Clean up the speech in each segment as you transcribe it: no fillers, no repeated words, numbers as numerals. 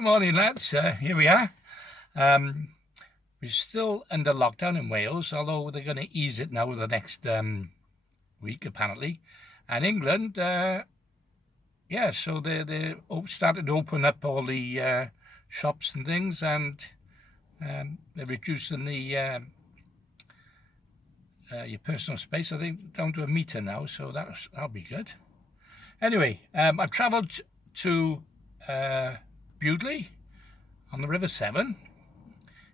Good morning, lads. Here we are. We're still under lockdown in Wales, although they're going to ease it now the next week, apparently. And England, yeah, so they're starting to open up all the shops and things, and they're reducing the your personal space, I think, down to 1 metre now, so that'll be good. Anyway, I've travelled to Bewdley on the River Severn.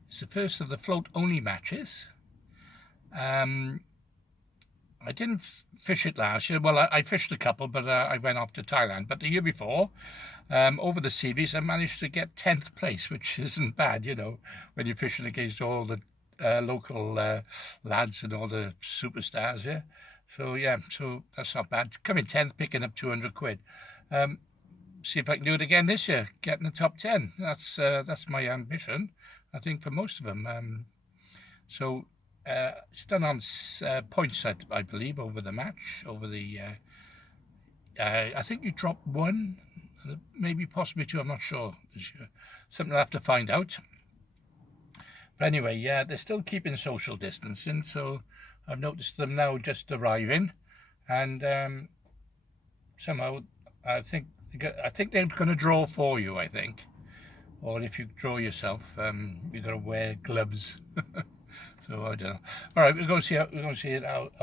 It's the first of the float-only matches. I didn't fish it last year. Well, I fished a couple, but I went off to Thailand. But the year before, over the series, I managed to get 10th place, which isn't bad, you know, when you're fishing against all the local lads and all the superstars, yeah. So yeah, so that's not bad. Coming 10th, picking up 200 quid. See if I can do it again this year, get in the top 10. That's my ambition, I think, for most of them. So it's done on points, I believe, over the match, over the I think you dropped 1, maybe possibly 2, I'm not sure this year. Something I'll have to find out. But anyway, yeah, they're still keeping social distancing, so I've noticed them now just arriving, and somehow I think they're going to draw for you, I think. Or if you draw yourself, you've got to wear gloves. So I don't know. All right, we're going to see how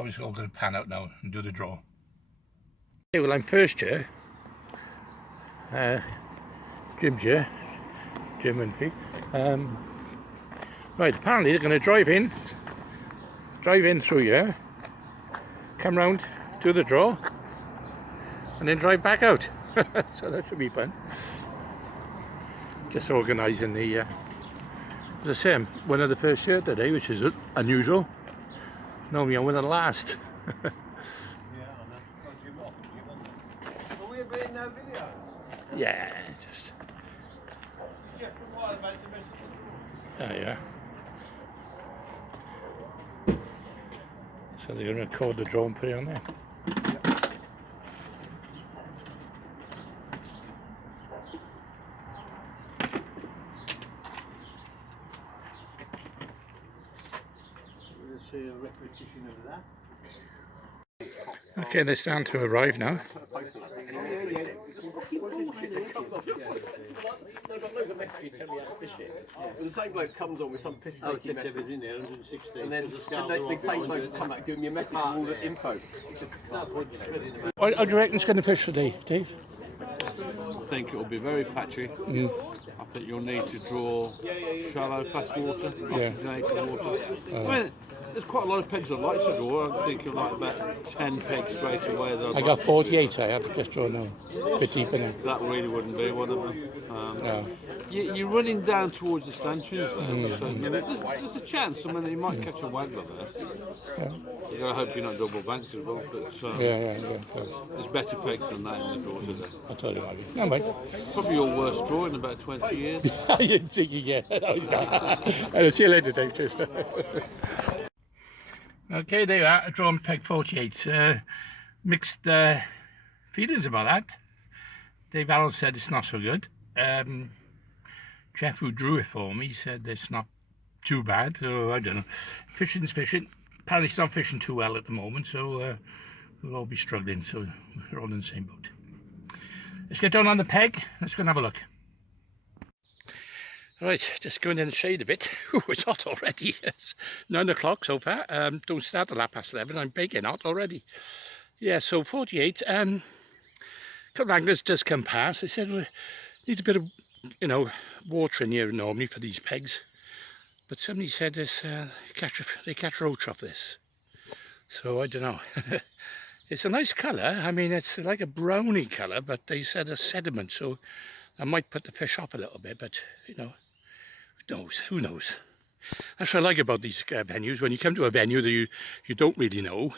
it's all going to pan out now and do the draw. Okay, well, I'm first here. Jim's here. Jim and Pete. Right, apparently they're going to drive in through here, come round, do the draw, and then drive back out. So that should be fun. Just organising the, as I say, I'm one of the first here today, which is unusual. Normally I'm one of the last. Yeah, I know. Are we being no video? Yeah, just. This is Jeff from Wild about to message us. Oh yeah. So they're going to record the draw and put it on there. We'll see a repetition of that. Okay, they're starting to arrive now. The same bloke comes on with some piss taking message, everything there, 116. and then the same bloke come back, give me a message with all the info. It's just no point spreading them. What do you reckon it's going to fish today, Dave? I think it will be very patchy. I think you'll need to draw shallow, fast water, oxygenated water. I mean, there's quite a lot of pegs I'd like to draw. I think you'll like about 10 pegs straight away. I got 48, I have just drawn now. A bit deeper now. That really wouldn't be one of them. No. You're running down towards the stanchions there, so I mean, there's a chance. I mean, you might catch a waggler there. Yeah. You've got to hope you're not double banks as well, but Yeah. there's better pegs than that in the draw today. I told you, Maggie. No, mate. Probably your worst draw in about 20 years. You're thinking, yeah. No, he's not. I'll see you later, Dave. Cheers. Okay, there you are. I drawn peg 48. Mixed feelings about that. Dave Allen said it's not so good. Jeff, who drew it for me, said it's not too bad. So I don't know. Fishing's fishing. Apparently it's not fishing too well at the moment, so we'll all be struggling. So we're all in the same boat. Let's get down on the peg. Let's go and have a look. Right, just going in the shade a bit. Ooh, it's hot already. It's 9 o'clock so far. Don't start till 11:30. I'm baking hot already. Yeah, so 48. A couple of anglers just come past. They said, well, need a bit of, you know, water in here normally for these pegs. But somebody said this, they catch roach off this. So I don't know. It's a nice colour. I mean, it's like a browny colour, but they said a sediment, so I might put the fish off a little bit, but, you know, who knows? That's what I like about these venues. When you come to a venue that you don't really know,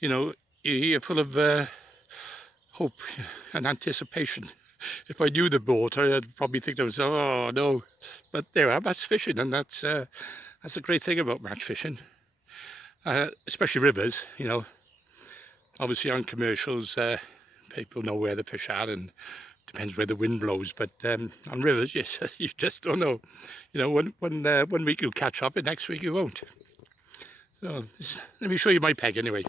you know, you're full of hope and anticipation. If I knew the boat, I'd probably think to myself, oh no. But there we are, that's fishing, and that's a great thing about match fishing. Especially rivers, you know. Obviously on commercials, people know where the fish are and depends where the wind blows, but on rivers, yes, you just don't know. You know, one week you catch up, and next week you won't. So let me show you my peg anyway.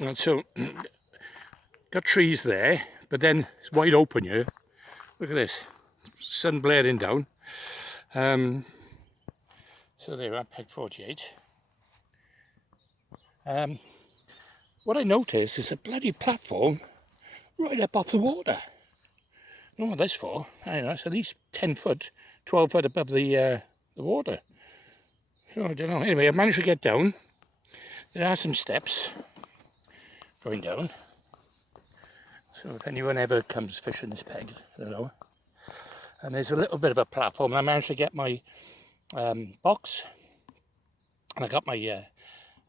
And so got trees there, but then it's wide open here. Look at this, sun blaring down. So there we are, peg 48. What I noticed is a bloody platform right up off the water. I don't know what that's for. I don't know, it's at least 10 foot, 12 foot above the water. So I don't know. Anyway, I managed to get down. There are some steps going down. So if anyone ever comes fishing this peg, I don't know. And there's a little bit of a platform, and I managed to get my box, and I got my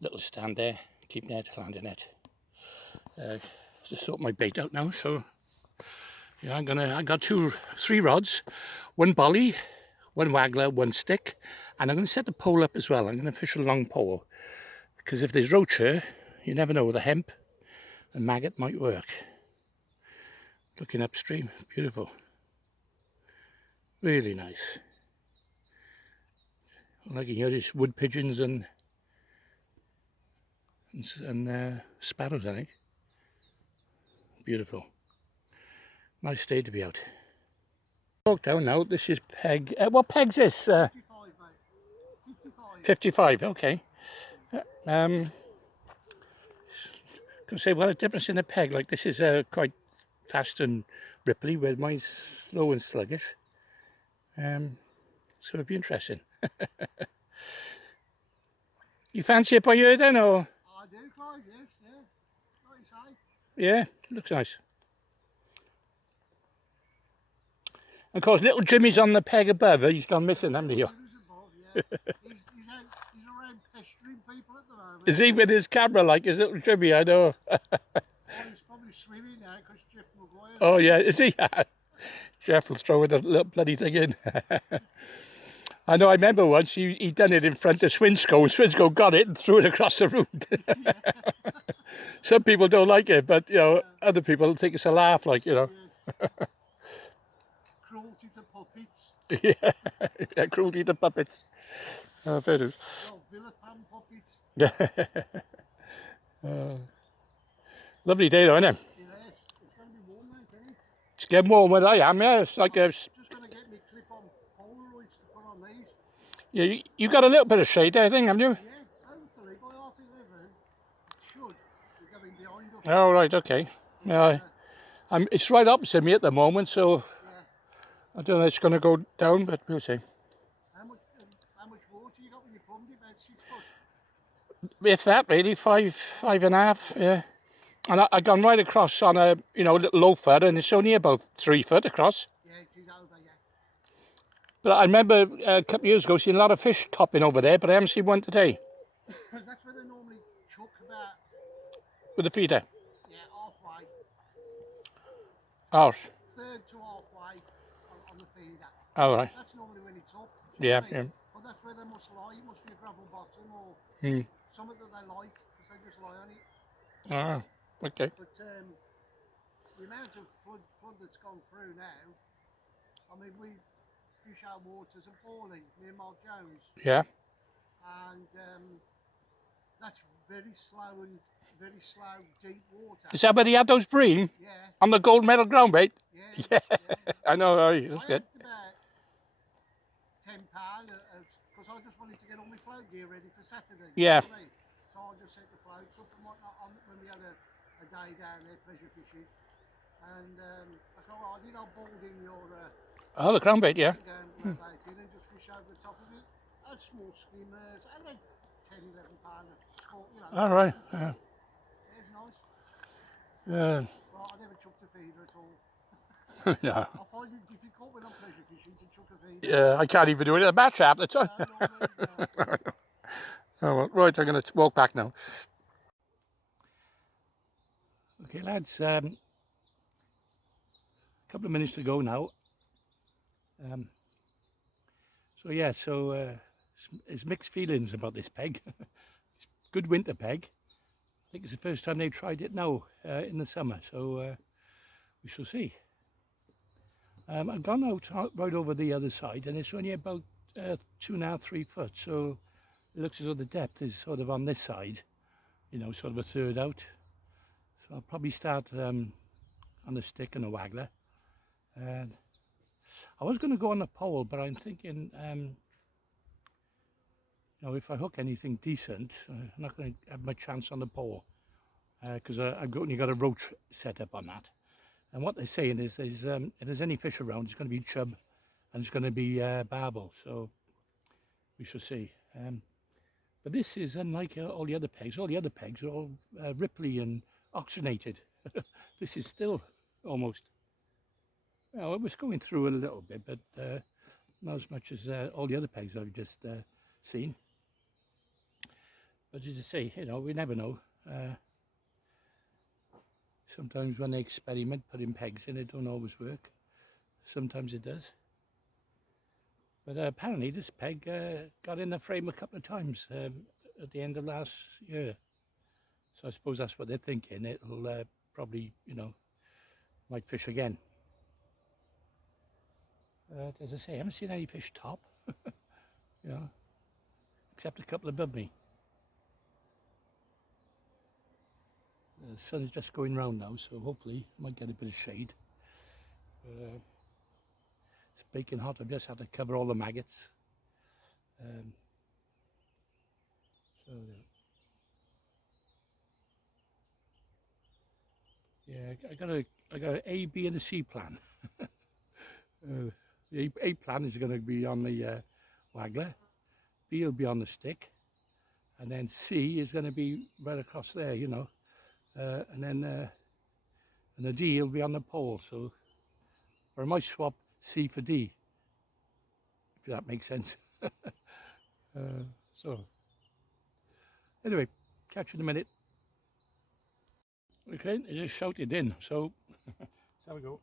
little stand there, keep net, landing net. Just sort my bait out now. So yeah, I got three rods, one bolly, one waggler, one stick, and I'm going to set the pole up as well. I'm going to fish a long pole, because if there's roach here, you never know, the hemp and maggot might work. Looking upstream, beautiful, really nice. All I can hear is wood pigeons and sparrows, I think. Beautiful, nice day to be out. Walk down now. This is peg. What peg's this? 55, mate. 55. 55. Okay. Can say what a difference in a peg. Like this is quite fast and ripply, where mine's slow and sluggish. So it'd be interesting. You fancy it by ear then, or? I do, Clive, yes, yeah. What you say? Yeah, looks nice. Of course, little Jimmy's on the peg above. He's gone missing, hasn't he? He was above, yeah. he's around pestering people at the moment. Is he with his camera like his little Jimmy? I know. Oh, he's probably swimming now because Jeff Maguire. Oh yeah, is he? Jeff will throw the little bloody thing in. I know, I remember once he done it in front of Swinscoe. Swinscoe got it and threw it across the room. Some people don't like it, but you know, other people think it's a laugh, like, you know. Cruelty to puppets. Yeah, cruelty to puppets. Oh, fair enough. Oh, Villafan puppets. Lovely day though, isn't it? Yes, it's going to be warm, mate, isn't it? It's getting warm where I am, yeah. It's like a... Just going to get me clip-on Polaroids to put on these. Yeah, you got a little bit of shade there, I think, haven't you? Yeah, hopefully by 11:30, should be going behind us. Oh, right, okay. It's right opposite me at the moment, so Yeah. I don't know if it's going to go down, but we'll see. How much water you got when you pumped it? About 6 foot? If that, really, 5.5, yeah. And I gone right across on a, you know, little loafer, and it's only about 3 foot across. Yeah, it is over, yeah. But I remember a couple of years ago seeing a lot of fish topping over there, but I haven't seen one today That's where they normally chuck about, with the feeder. yeah, halfway, Oh, third to halfway on the feeder. all right. That's normally when it's up. Yeah, do you know what I yeah. mean? But that's where they must lie. It must be a gravel bottom or something that they like, because they just lie on it. Ah, okay. But the amount of flood that's gone through now, I mean, we fish our waters at Bewdley near Mark Jones, Yeah. and that's very slow, deep water. Is that where they had those bream Yeah, on the gold medal ground bait? yeah. I know, that's I good. had about £10 because I just wanted to get all my float gear ready for Saturday. you Yeah. know what I mean? So I just set the floats up and whatnot on when we had a day down there pleasure fishing. And I thought, well, I did I'll board in your Oh, the ground bait, yeah. down and just fish over the top of it. I had small skimmers, I had about 10, 11 pound of small, you know. All right. It's nice. Yeah. Well, I never chucked a feeder at all. No. I find it difficult when I'm pleasure fishing to chuck a feeder. Yeah, I can't even do it at a bat trap. That's all. No, no. Oh, well, right, I'm going to walk back now. Okay, lads, a couple of minutes to go now. It's mixed feelings about this peg. It's a good winter peg. I think it's the first time they've tried it now in the summer, so we shall see. I've gone out right over the other side, and it's only about 2.5, 3 foot, so it looks as though the depth is sort of on this side, you know, sort of a third out. So I'll probably start on the stick and a waggler. And I was going to go on the pole, but I'm thinking, you know, if I hook anything decent, I'm not going to have much chance on the pole, because I've only got a roach set up on that. And what they're saying is if there's any fish around, it's going to be chub and it's going to be barbel, so we shall see. But this is unlike all the other pegs. All the other pegs are all ripply and oxygenated. This is still almost, well, it was going through a little bit, but not as much as all the other pegs I've just seen. But as I say, you know, we never know. Sometimes when they experiment putting pegs in, it don't always work. Sometimes it does. But apparently this peg got in the frame a couple of times at the end of last year. So I suppose that's what they're thinking. It'll probably, you know, might fish again. As I say, I haven't seen any fish top, you know, except a couple above me. The sun's just going round now, so hopefully I might get a bit of shade. It's baking hot. I've just had to cover all the maggots. Yeah, I got an A, B, and a C plan. The A plan is going to be on the waggler. B will be on the stick, and then C is going to be right across there, you know. And the D will be on the pole, so, or I might swap C for D, if that makes sense. So, anyway, catch you in a minute. Okay, it just shouted in, so let's have a go.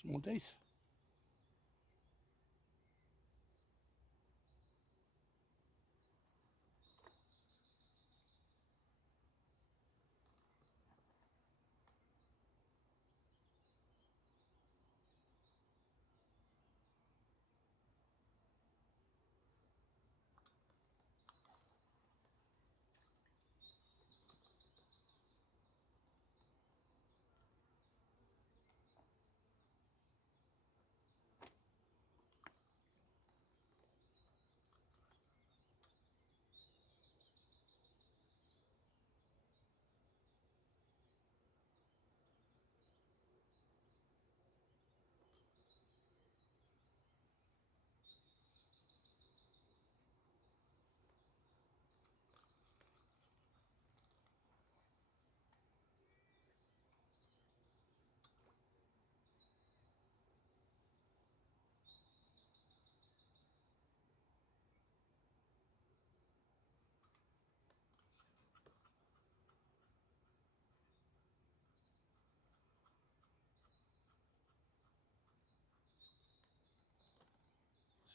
Small days.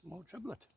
Small triplet.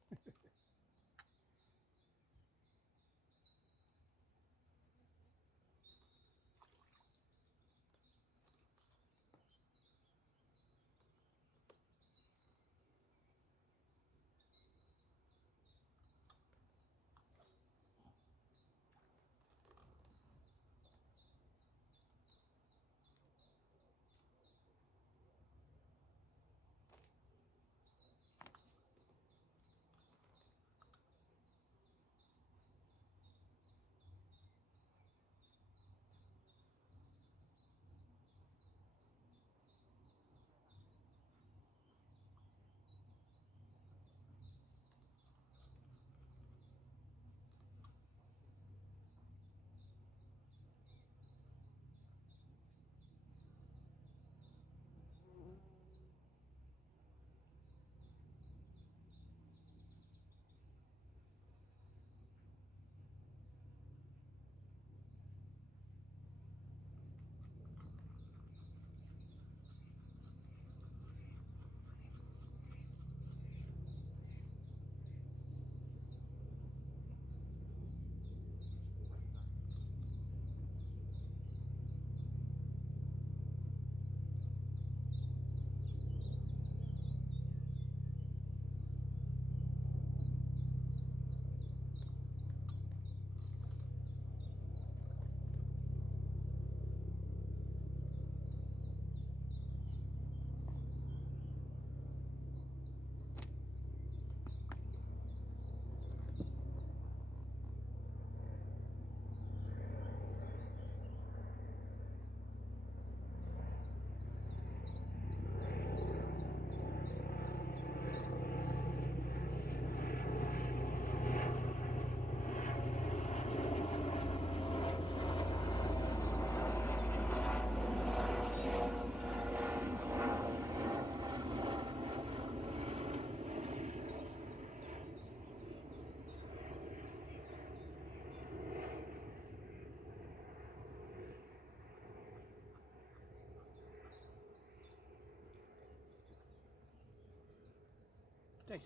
Days.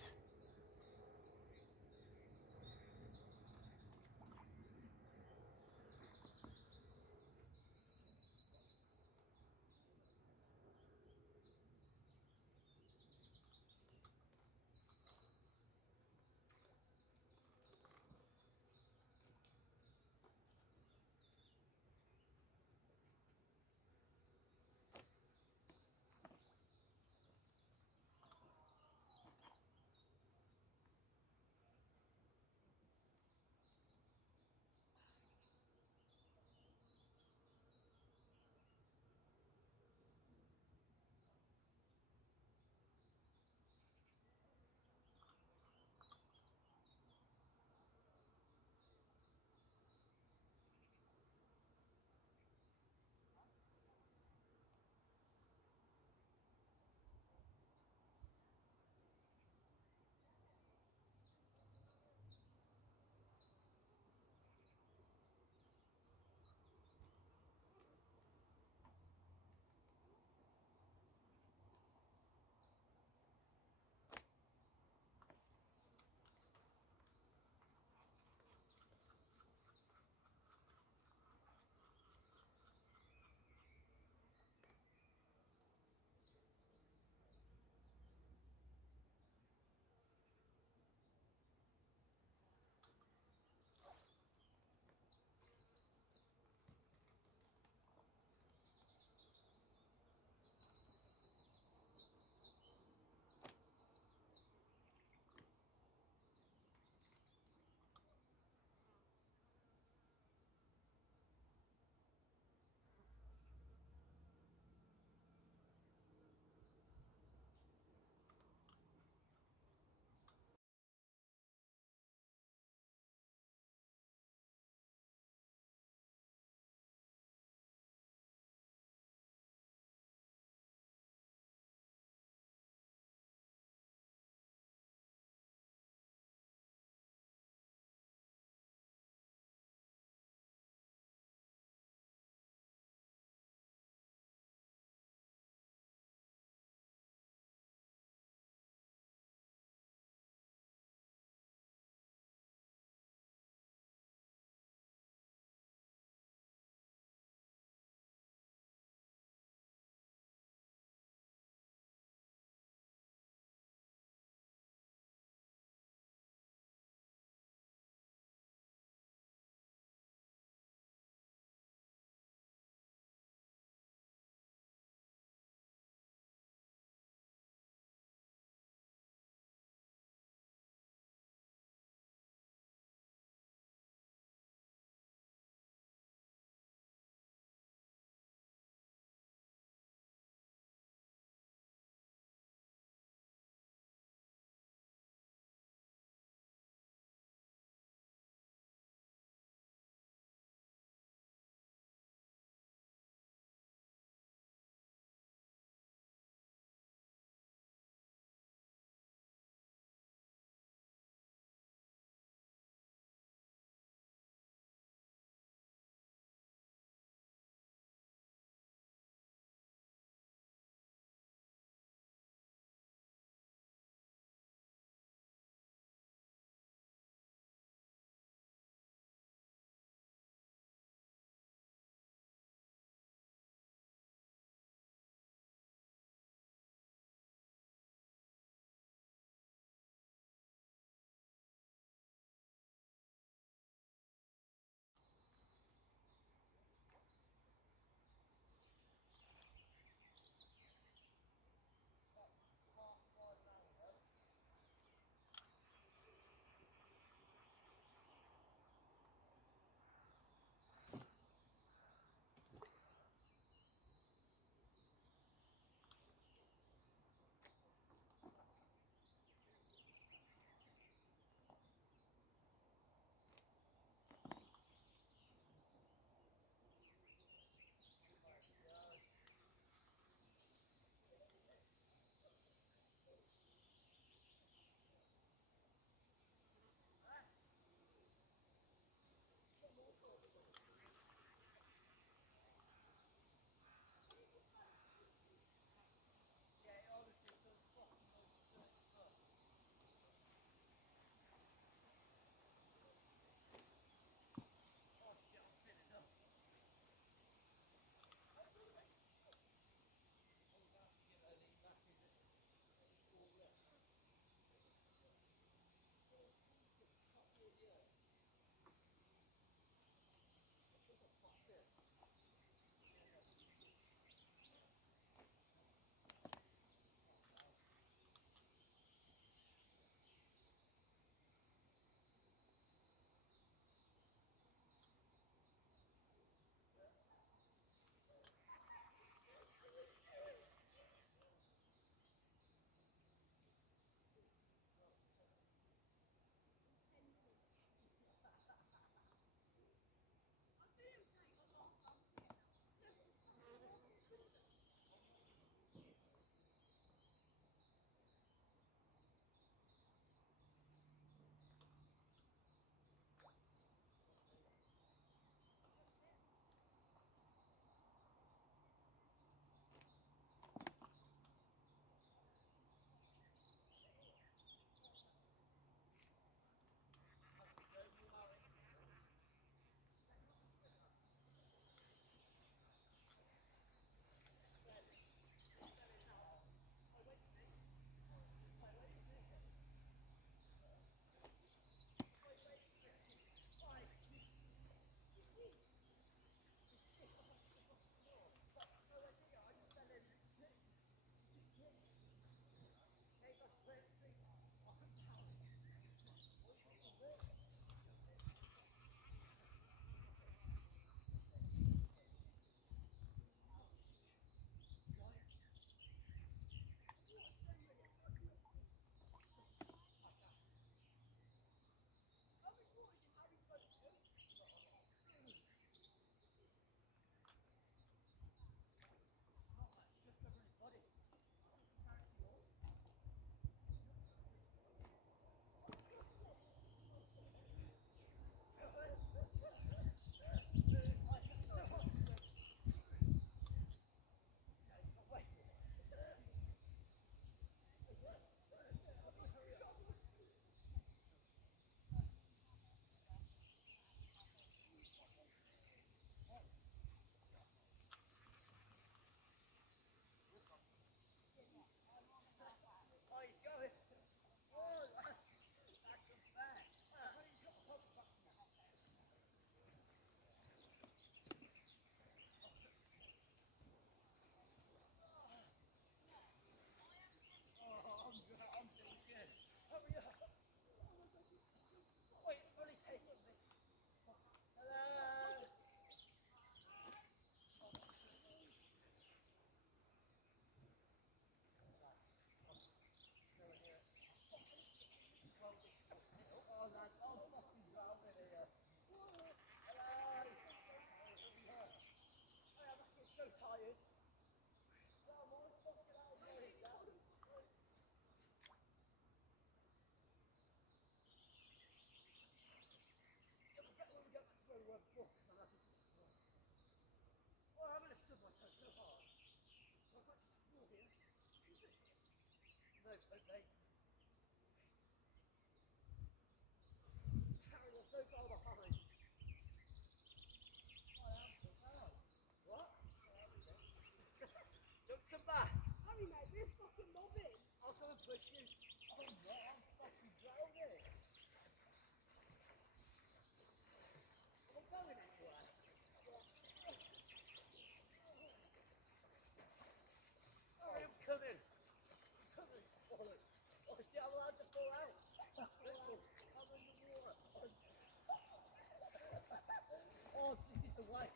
Oh, this is the way.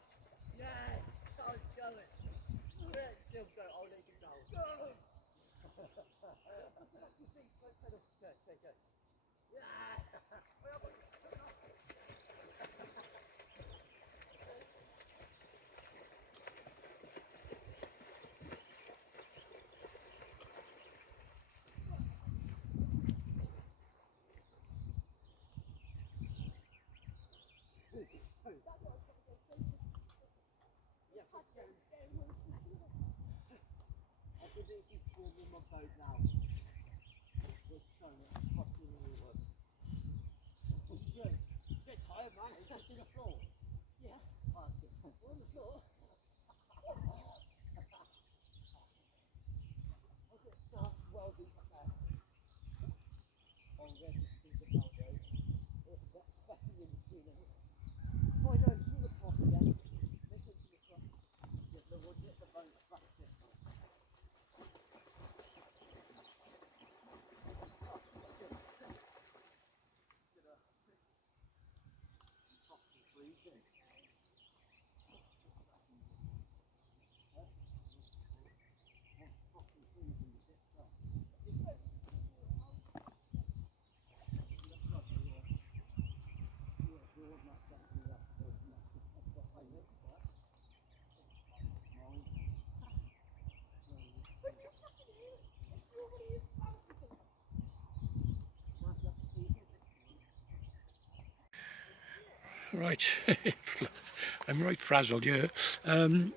Yes, go, going. Yeah, still go. I'll let you go. Go! Go. Yeah! I could actually swim in my boat now. There's so much fucking water. Good. Get tired, man. Are you just in the floor? Yeah. Oh, okay. We're on the floor. Okay, so well deep up there. Oh, there's this thing about those. That's in between them. Oh, no, it's in the cross again. Let's into the cross. Get the wood, get the bones back this way. Right, I'm right frazzled here. Well,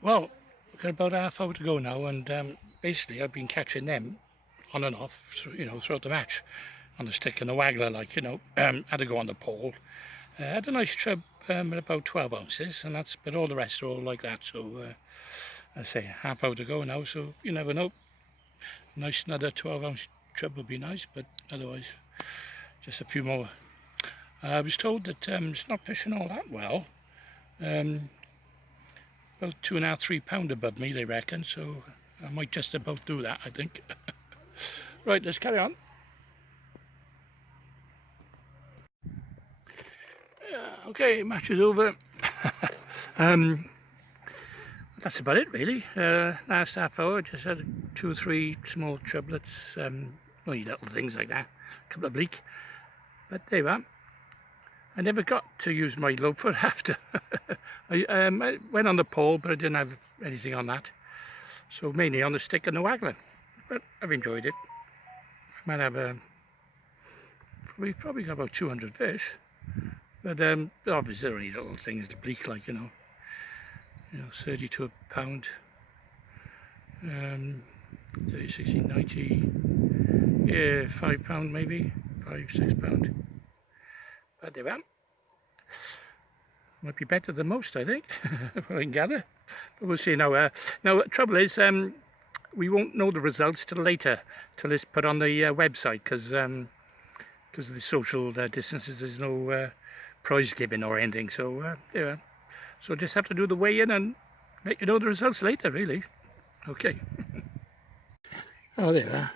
we've got about half hour to go now, and basically I've been catching them on and off, you know, throughout the match, on the stick and the waggler, like, you know. Had to go on the pole. Had a nice chub at about 12 ounces, and that's, but all the rest are all like that. So I say half hour to go now, so you never know. Nice another 12-ounce chub would be nice, but otherwise just a few more. I was told that it's not fishing all that well. About 2.5, 3 pound above me, they reckon, so I might just about do that, I think. Right, let's carry on. Okay, match is over. That's about it, really. Last half hour, just had 2 or 3 small chublets, only little things like that, a couple of bleak, but there you are. I never got to use my loafer after. I went on the pole, but I didn't have anything on that. So mainly on the stick and the waggler. But I've enjoyed it. I might have probably got about 200 fish. But obviously there are only little things, the bleak, like, you know, 30 to a pound. 30, 60, 90, yeah, 5 pound maybe, 5, 6 pound. But there we are. Might be better than most, I think, what I can gather. But we'll see now. Now, the trouble is, we won't know the results till later, till it's put on the website, because of the social distances. There's no prize giving or anything. So yeah, so just have to do the weigh-in and let you know the results later, really. Okay. Oh, there we are.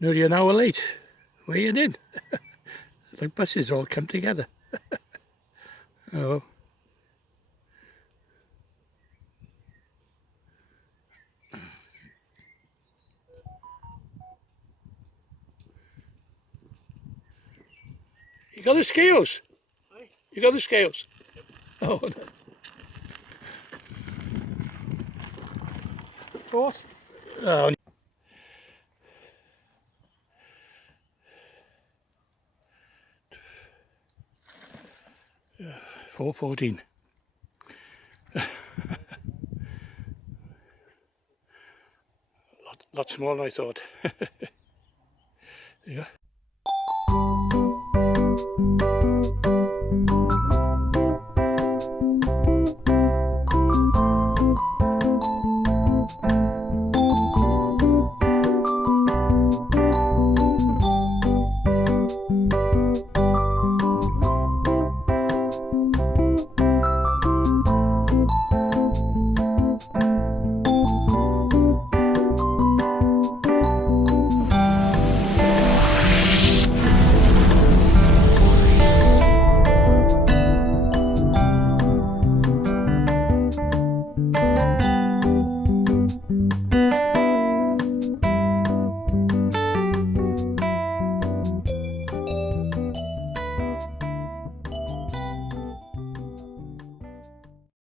Nearly an hour late, weighing in. Like buses all come together. Oh. You got the scales? You got the scales? Oh. What? Oh. 4:14. Lots smaller than I thought. There you go.